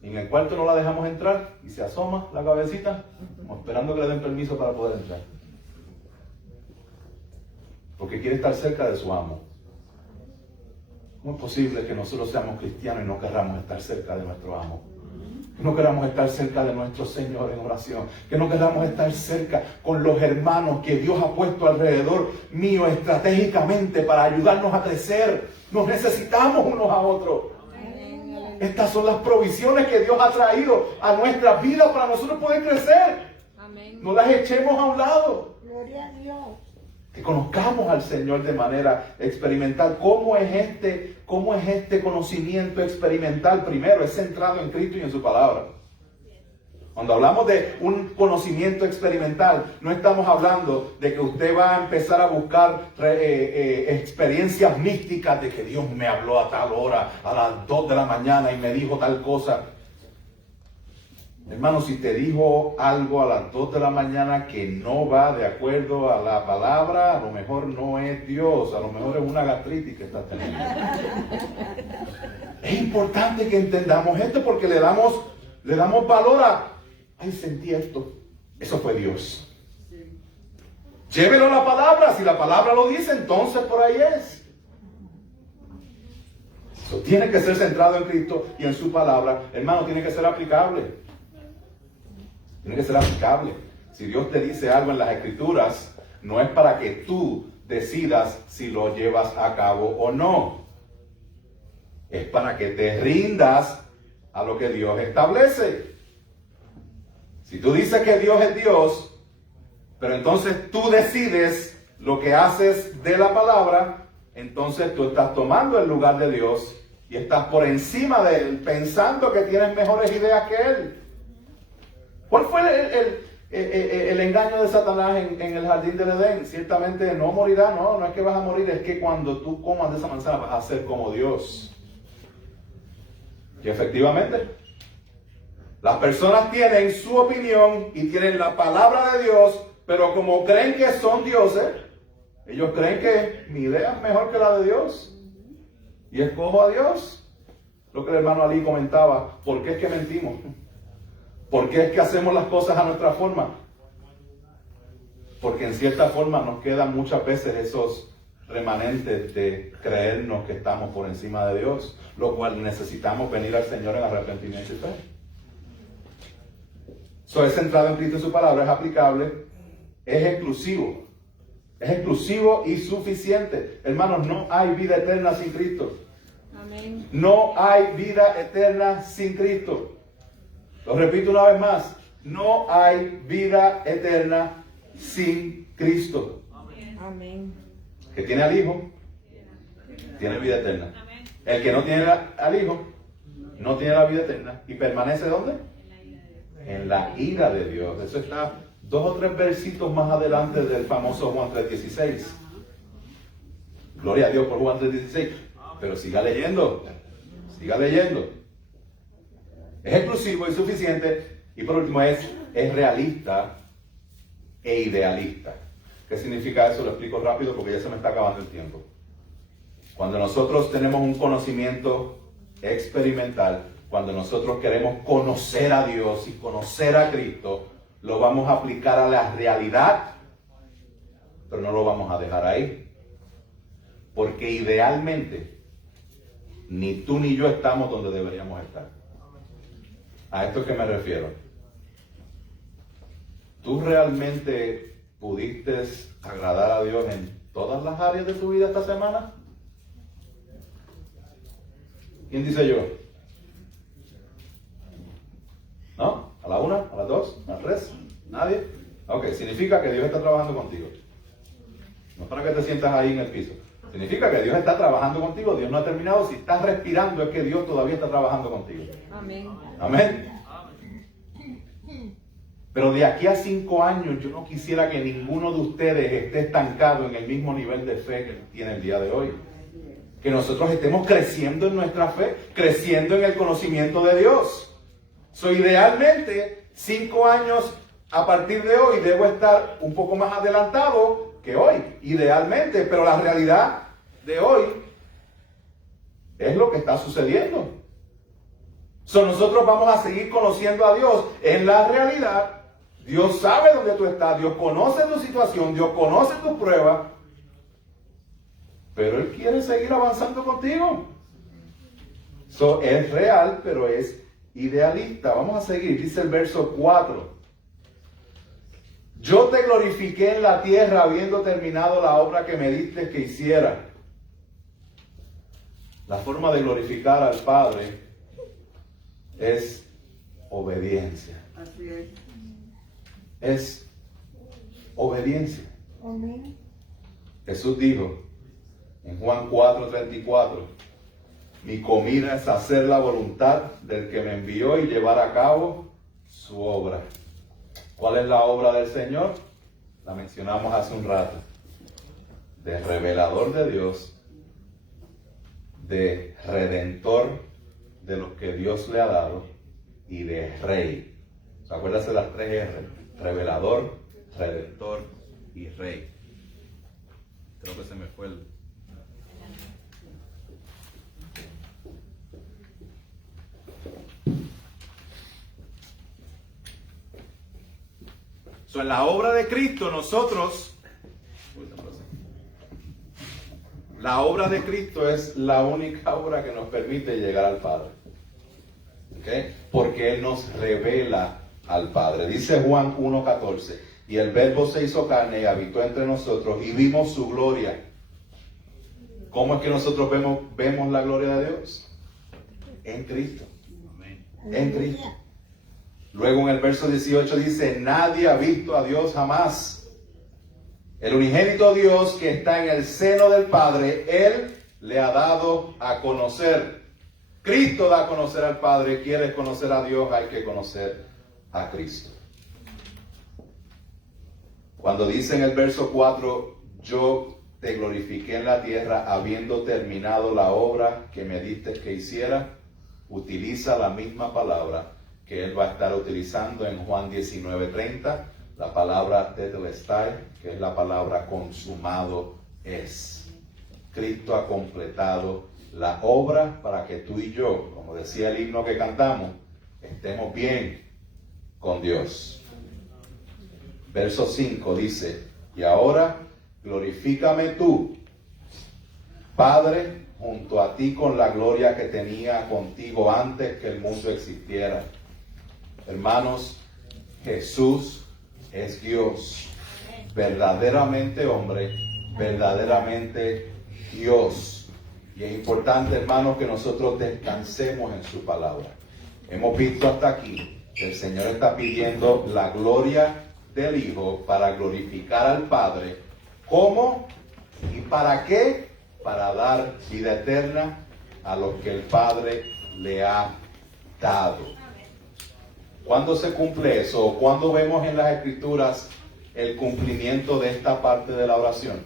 y en el cuarto no la dejamos entrar y se asoma la cabecita, como esperando que le den permiso para poder entrar. Porque quiere estar cerca de su amo. ¿Cómo es posible que nosotros seamos cristianos y no querramos estar cerca de nuestro amo? Que no queramos estar cerca de nuestro Señor en oración. Que no queramos estar cerca con los hermanos que Dios ha puesto alrededor mío estratégicamente para ayudarnos a crecer. Nos necesitamos unos a otros. Estas son las provisiones que Dios ha traído a nuestras vidas para nosotros poder crecer. Amén. No las echemos a un lado. Gloria a Dios. Que conozcamos al Señor de manera experimental. ¿Cómo es este conocimiento experimental? Primero, es centrado en Cristo y en su palabra. Cuando hablamos de un conocimiento experimental, no estamos hablando de que usted va a empezar a buscar experiencias místicas de que Dios me habló a tal hora, a las 2 de la mañana y me dijo tal cosa. Hermano, si te dijo algo a las 2 de la mañana que no va de acuerdo a la palabra, a lo mejor no es Dios, a lo mejor es una gastritis que estás teniendo. Es importante que entendamos esto porque le damos valor a, ay, sentí esto, eso fue Dios. Llévelo a la palabra, si la palabra lo dice, entonces por ahí es. Eso tiene que ser centrado en Cristo y en su palabra. Hermano, tiene que ser aplicable. Tiene que ser aplicable. Si Dios te dice algo en las Escrituras, no es para que tú decidas si lo llevas a cabo o no. Es para que te rindas a lo que Dios establece. Si tú dices que Dios es Dios, pero entonces tú decides lo que haces de la palabra, entonces tú estás tomando el lugar de Dios y estás por encima de Él, pensando que tienes mejores ideas que Él. ¿Cuál fue el engaño de Satanás en el jardín del Edén? Ciertamente no morirás, no es que vas a morir, es que cuando tú comas de esa manzana vas a ser como Dios. Y efectivamente, las personas tienen su opinión y tienen la palabra de Dios, pero como creen que son dioses, ellos creen que mi idea es mejor que la de Dios. Y escojo a Dios. Lo que el hermano Ali comentaba, ¿por qué es que mentimos? ¿Por qué es que hacemos las cosas a nuestra forma? Porque en cierta forma nos quedan muchas veces esos remanentes de creernos que estamos por encima de Dios, lo cual necesitamos venir al Señor en arrepentimiento y fe. Eso es centrado en Cristo y su palabra, es aplicable. es exclusivo. Es exclusivo y suficiente. Hermanos, no hay vida eterna sin Cristo. Amén. No hay vida eterna sin Cristo. Lo repito una vez más. No hay vida eterna sin Cristo. Amén. El que tiene al Hijo, tiene vida eterna. El que no tiene al Hijo, no tiene la vida eterna. ¿Y permanece dónde? En la ira de Dios. Eso está 2 o 3 versitos más adelante del famoso Juan 3:16. Gloria a Dios por Juan 3:16. Pero siga leyendo. Siga leyendo. Es exclusivo y suficiente. Y por último es realista e idealista. ¿Qué significa eso? Lo explico rápido porque ya se me está acabando el tiempo. Cuando nosotros tenemos un conocimiento experimental, cuando nosotros queremos conocer a Dios y conocer a Cristo, lo vamos a aplicar a la realidad, pero no lo vamos a dejar ahí. Porque idealmente, ni tú ni yo estamos donde deberíamos estar. ¿A esto es que me refiero? ¿Tú realmente pudiste agradar a Dios en todas las áreas de tu vida esta semana? ¿Quién dice yo? ¿No? ¿A la 1? ¿A las 2? ¿A las 3? ¿Nadie? Ok, significa que Dios está trabajando contigo. No es para que te sientas ahí en el piso. Significa que Dios está trabajando contigo. Dios no ha terminado. Si estás respirando es que Dios todavía está trabajando contigo. Amén. Amén. Pero de aquí a 5 años yo no quisiera que ninguno de ustedes esté estancado en el mismo nivel de fe que tiene el día de hoy. Que nosotros estemos creciendo en nuestra fe, creciendo en el conocimiento de Dios. Idealmente, 5 años a partir de hoy debo estar un poco más adelantado que hoy, idealmente, pero la realidad de hoy es lo que está sucediendo. Nosotros vamos a seguir conociendo a Dios en la realidad. Dios sabe dónde tú estás, Dios conoce tu situación, Dios conoce tus pruebas, pero Él quiere seguir avanzando contigo. Es real, pero es idealista. Vamos a seguir, dice el verso 4. Yo te glorifiqué en la tierra habiendo terminado la obra que me diste que hiciera. La forma de glorificar al Padre es obediencia. Así es. Es obediencia. Amén. Jesús dijo en Juan 4:34, mi comida es hacer la voluntad del que me envió y llevar a cabo su obra. ¿Cuál es la obra del Señor? La mencionamos hace un rato. De revelador de Dios, de redentor de los que Dios le ha dado y de rey. Acuérdense de las 3 R: revelador, redentor y rey. Creo que se me fue el... En la obra de Cristo nosotros, la obra de Cristo es la única obra que nos permite llegar al Padre. ¿Okay? Porque Él nos revela al Padre. Dice Juan 1:14, y el Verbo se hizo carne y habitó entre nosotros y vimos su gloria. ¿Cómo es que nosotros vemos la gloria de Dios? En Cristo. En Cristo. Luego en el verso 18 dice, nadie ha visto a Dios jamás. El unigénito Dios que está en el seno del Padre, Él le ha dado a conocer. Cristo da a conocer al Padre. ¿Quieres conocer a Dios? Hay que conocer a Cristo. Cuando dice en el verso 4, yo te glorifiqué en la tierra habiendo terminado la obra que me diste que hiciera, utiliza la misma palabra que él va a estar utilizando en Juan 19:30, la palabra tetelestai, que es la palabra consumado es. Cristo ha completado la obra para que tú y yo, como decía el himno que cantamos, estemos bien con Dios. Verso 5 dice, y ahora glorifícame tú, Padre, junto a ti con la gloria que tenía contigo antes que el mundo existiera. Hermanos, Jesús es Dios. verdaderamente hombre, verdaderamente Dios. Y es importante, hermanos, que nosotros descansemos en su palabra. Hemos visto hasta aquí que el Señor está pidiendo la gloria del Hijo para glorificar al Padre. ¿Cómo? ¿Y para qué? Para dar vida eterna a los que el Padre le ha dado. ¿Cuándo se cumple eso? ¿Cuándo vemos en las Escrituras el cumplimiento de esta parte de la oración?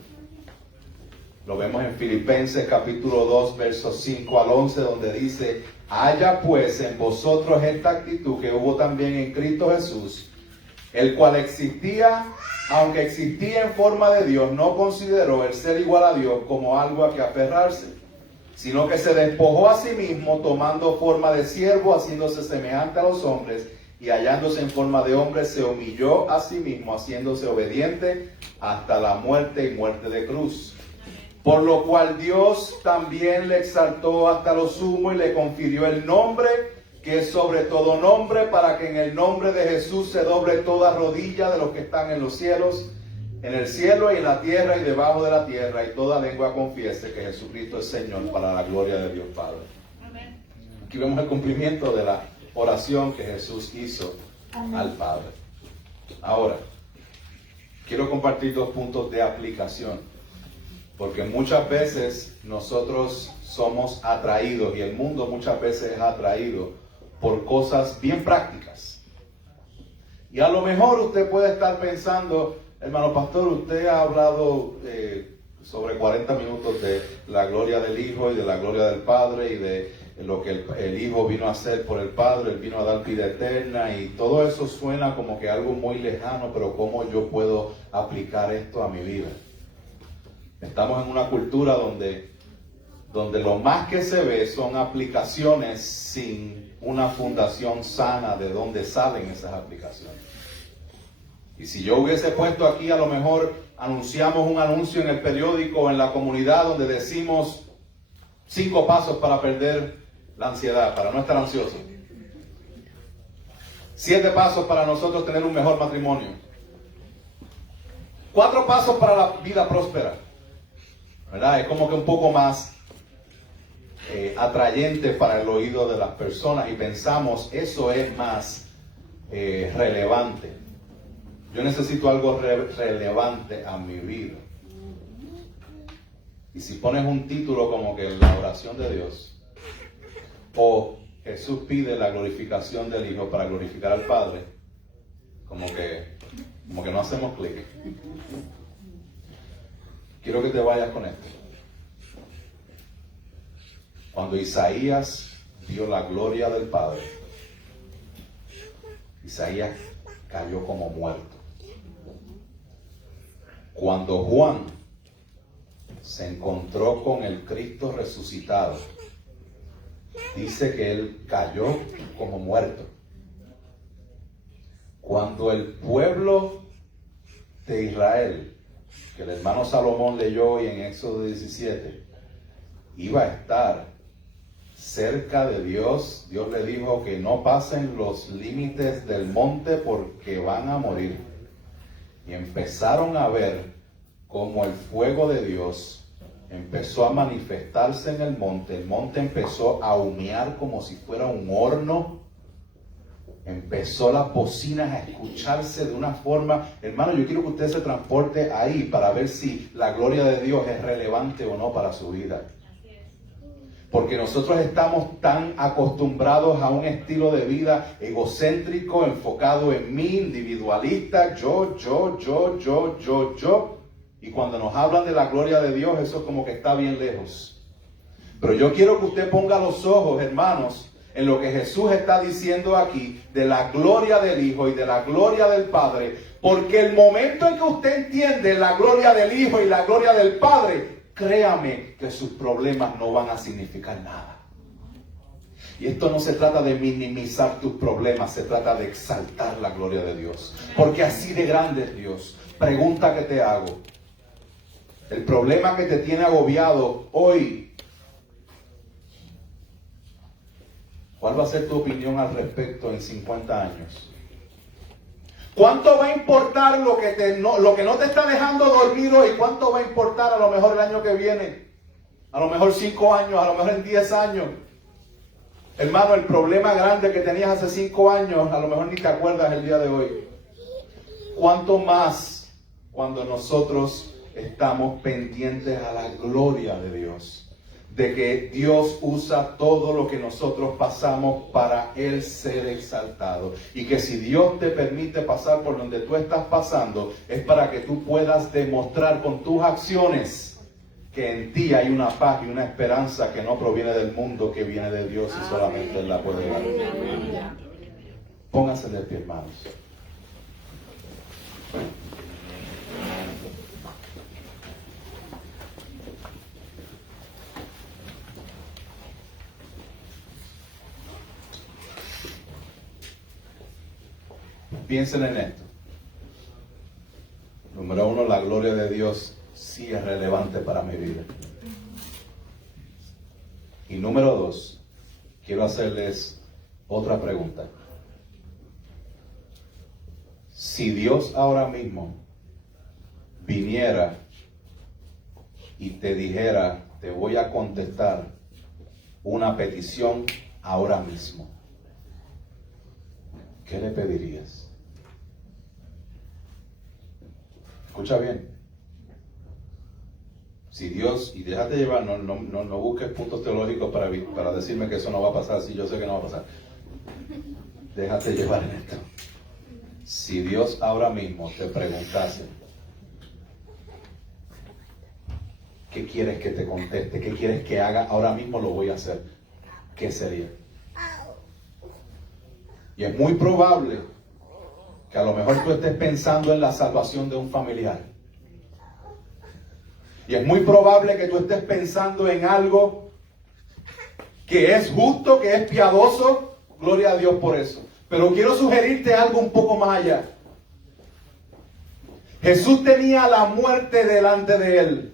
Lo vemos en Filipenses capítulo 2, versos 5 al 11, donde dice: haya pues en vosotros esta actitud que hubo también en Cristo Jesús, el cual existía, aunque existía en forma de Dios, no consideró el ser igual a Dios como algo a que aferrarse, sino que se despojó a sí mismo, tomando forma de siervo, haciéndose semejante a los hombres, y hallándose en forma de hombre, se humilló a sí mismo, haciéndose obediente hasta la muerte y muerte de cruz. Por lo cual Dios también le exaltó hasta lo sumo y le confirió el nombre que es sobre todo nombre, para que en el nombre de Jesús se doble toda rodilla de los que están en los cielos, en el cielo y en la tierra y debajo de la tierra, y toda lengua confiese que Jesucristo es Señor, para la gloria de Dios Padre. Amén. Aquí vemos el cumplimiento de la oración que Jesús hizo al Padre. Ahora, quiero compartir 2 puntos de aplicación, porque muchas veces nosotros somos atraídos, y el mundo muchas veces es atraído por cosas bien prácticas. Y a lo mejor usted puede estar pensando: hermano pastor, usted ha hablado sobre 40 minutos de la gloria del Hijo y de la gloria del Padre y de lo que el Hijo vino a hacer por el Padre. Él vino a dar vida eterna, y todo eso suena como que algo muy lejano, pero ¿cómo yo puedo aplicar esto a mi vida? Estamos en una cultura donde lo más que se ve son aplicaciones sin una fundación sana de dónde salen esas aplicaciones. Y si yo hubiese puesto aquí, a lo mejor anunciamos un anuncio en el periódico o en la comunidad donde decimos 5 pasos para perder la ansiedad, para no estar ansioso. 7 pasos para nosotros tener un mejor matrimonio. 4 pasos para la vida próspera. ¿Verdad? Es como que un poco más atrayente para el oído de las personas, y pensamos eso es más relevante. Yo necesito algo relevante a mi vida. Y si pones un título como que la oración de Dios, o Jesús pide la glorificación del Hijo para glorificar al Padre, como que no hacemos clic. Quiero que te vayas con esto. Cuando Isaías vio la gloria del Padre, Isaías cayó como muerto. Cuando Juan se encontró con el Cristo resucitado, dice que él cayó como muerto. Cuando el pueblo de Israel, que el hermano Salomón leyó hoy en Éxodo 17, iba a estar cerca de Dios, Dios le dijo que no pasen los límites del monte porque van a morir. Y empezaron a ver cómo el fuego de Dios empezó a manifestarse en el monte empezó a humear como si fuera un horno. Empezó las bocinas a escucharse de una forma. Hermano, yo quiero que usted se transporte ahí para ver si la gloria de Dios es relevante o no para su vida. Porque nosotros estamos tan acostumbrados a un estilo de vida egocéntrico, enfocado en mí, individualista, yo. Y cuando nos hablan de la gloria de Dios, eso como que está bien lejos. Pero yo quiero que usted ponga los ojos, hermanos, en lo que Jesús está diciendo aquí, de la gloria del Hijo y de la gloria del Padre, porque el momento en que usted entiende la gloria del Hijo y la gloria del Padre, créame que sus problemas no van a significar nada. Y esto no se trata de minimizar tus problemas, se trata de exaltar la gloria de Dios, porque así de grande es Dios. Pregunta que te hago: el problema que te tiene agobiado hoy, ¿cuál va a ser tu opinión al respecto en 50 años? ¿Cuánto va a importar lo que no te está dejando dormido y cuánto va a importar a lo mejor el año que viene? A lo mejor 5 años, a lo mejor en 10 años. Hermano, el problema grande que tenías hace 5 años, a lo mejor ni te acuerdas el día de hoy. ¿Cuánto más cuando nosotros estamos pendientes a la gloria de Dios? De que Dios usa todo lo que nosotros pasamos para Él ser exaltado. Y que si Dios te permite pasar por donde tú estás pasando, es para que tú puedas demostrar con tus acciones que en ti hay una paz y una esperanza que no proviene del mundo, que viene de Dios y solamente Él la puede dar. Pónganse de pie, hermanos. Piensen en esto. Número 1, la gloria de Dios sí es relevante para mi vida. Y número 2, quiero hacerles otra pregunta. Si Dios ahora mismo viniera y te dijera, te voy a contestar una petición ahora mismo, ¿qué le pedirías? Escucha bien. Si Dios, y déjate llevar, no busques puntos teológicos para decirme que eso no va a pasar, si yo sé que no va a pasar. Déjate llevar en esto. Si Dios ahora mismo te preguntase, ¿qué quieres que te conteste? ¿Qué quieres que haga? Ahora mismo lo voy a hacer. ¿Qué sería? Y es muy probable que a lo mejor tú estés pensando en la salvación de un familiar. Y es muy probable que tú estés pensando en algo que es justo, que es piadoso. Gloria a Dios por eso. Pero quiero sugerirte algo un poco más allá. Jesús tenía la muerte delante de Él.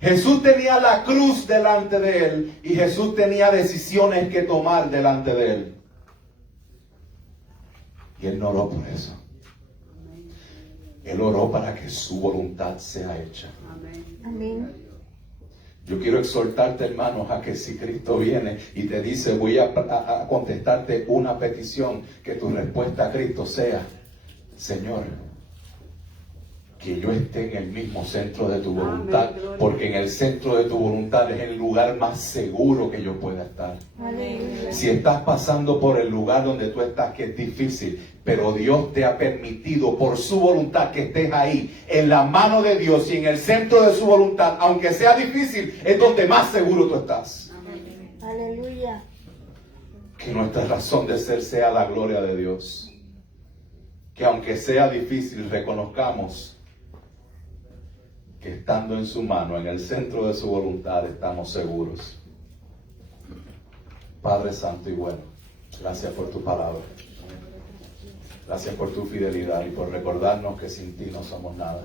Jesús tenía la cruz delante de Él. Y Jesús tenía decisiones que tomar delante de Él. Y Él no oró por eso. Él oró para que su voluntad sea hecha. Amén. Yo quiero exhortarte, hermanos, a que si Cristo viene y te dice, voy a contestarte una petición, que tu respuesta a Cristo sea, Señor, que yo esté en el mismo centro de tu voluntad, porque en el centro de tu voluntad es el lugar más seguro que yo pueda estar. Amén. Si estás pasando por el lugar donde tú estás, que es difícil, pero Dios te ha permitido por su voluntad que estés ahí, en la mano de Dios y en el centro de su voluntad, aunque sea difícil, es donde más seguro tú estás. Amén. Aleluya. Que nuestra razón de ser sea la gloria de Dios. Que aunque sea difícil, reconozcamos que estando en su mano, en el centro de su voluntad, estamos seguros. Padre Santo y bueno, gracias por tu palabra. Gracias por tu fidelidad y por recordarnos que sin ti no somos nada.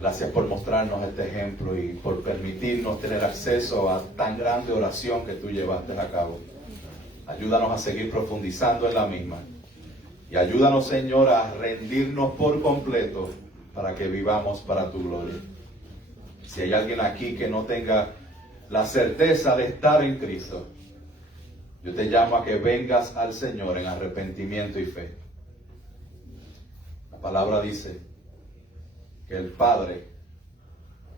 Gracias por mostrarnos este ejemplo y por permitirnos tener acceso a tan grande oración que tú llevaste a cabo. Ayúdanos a seguir profundizando en la misma. Y ayúdanos, Señor, a rendirnos por completo para que vivamos para tu gloria. Si hay alguien aquí que no tenga la certeza de estar en Cristo, yo te llamo a que vengas al Señor en arrepentimiento y fe. La palabra dice que el Padre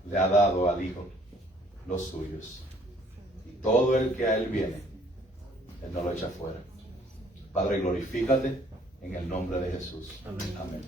le ha dado al Hijo los suyos. Y todo el que a Él viene, Él no lo echa fuera. Padre, glorifícate en el nombre de Jesús. Amén. Amén.